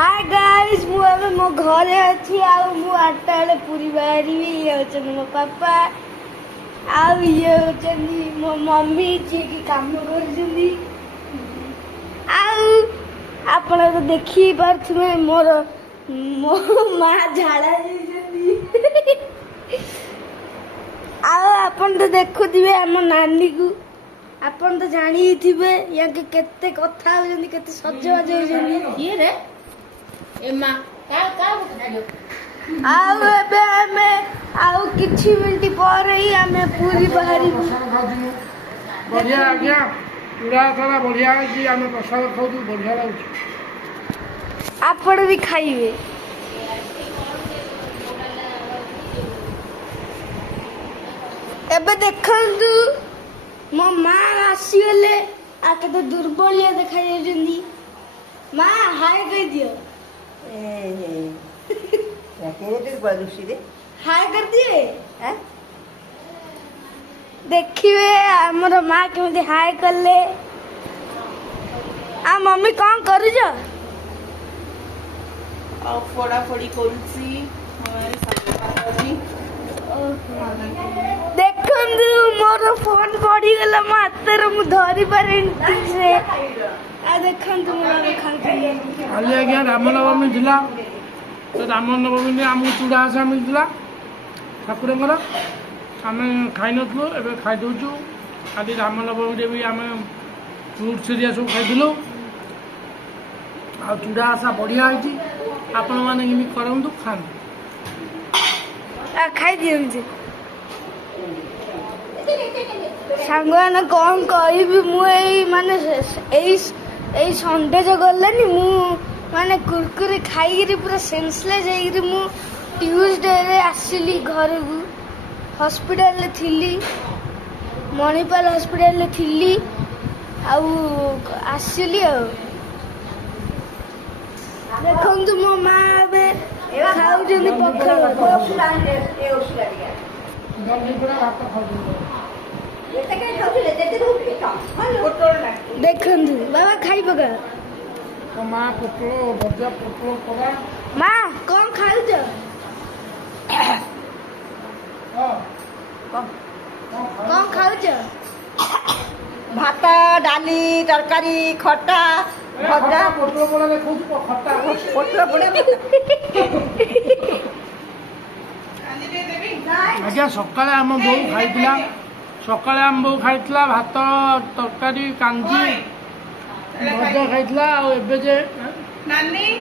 hi guys मु अब मो घरे अछि आ मु 8 बेले पूरी बाहरी ये होचन मो पापा आ ये होचन मो मम्मी जे की काम करजंदी आ आपण तो देखि परथुमे मोर मो मा झाड़ा जंदी आ आपण तो देखु दिबे हम नानी को आपण तो जानी थिबे या के केते कथा हो जंदी केते सजवाज हो जंदी ये रे एमा का आउ एबे हमें आउ किछि मिनट पर ही हमें पूरी बाहरी बढ़िया आज्ञा पूरा सारा बढ़िया जी आम प्रसाद खाऊ बढ़िया लगे आपण भी खाइबे एबे देखंतु मो मां आसी गले आ के दुर्बलिया देखा जंदी मां हाय कह दियो हाय कर दिए देखिए हमर माँ केमती हाय करले आ मम्मी कौन करू जो फोड़ा फोड़ी करूची हमारे सामने देखंतु मोर फोन पड़ी गला मो हातर मु धरी पारेन ठीक से आ देखंतु मोर खाली काली आज्ञा रामनवमी थिला तो रामनवमी आमको चूड़ा आशा मिलता ठाकुर आम खाई नु ए खाई दौचु काली रामनवमी भी आम फ्रुट सीरिया सब खाइलु आ चूड़ा आशा बढ़िया होती आपण मैंने करूँ खाते आ खाई दियंती सांगवान कौन कहबी मु माने एई संडे जो गलानी मु माने कुरकुरे खाई पूरा सेंसलेस होगी मु ट्यूसडे रे आसिली घर को हॉस्पिटल थी मणिपाल हॉस्पिटल थी आसिली देखु मो माँ खाऊ देखु बाबा खाई पका माँ पोटल भजा पोटल पड़ा माँ कौन खाऊ कौन खाऊ भात डाली तरकारी खटा भजा पोटल पड़ा देखो खट्टा पोटल पड़े आज्ञा सकाଳେ आम बो खाइला सकाଳେ आम बो खाइला भात तरकारी कांजी भजा खाइला आ एबे जे नानी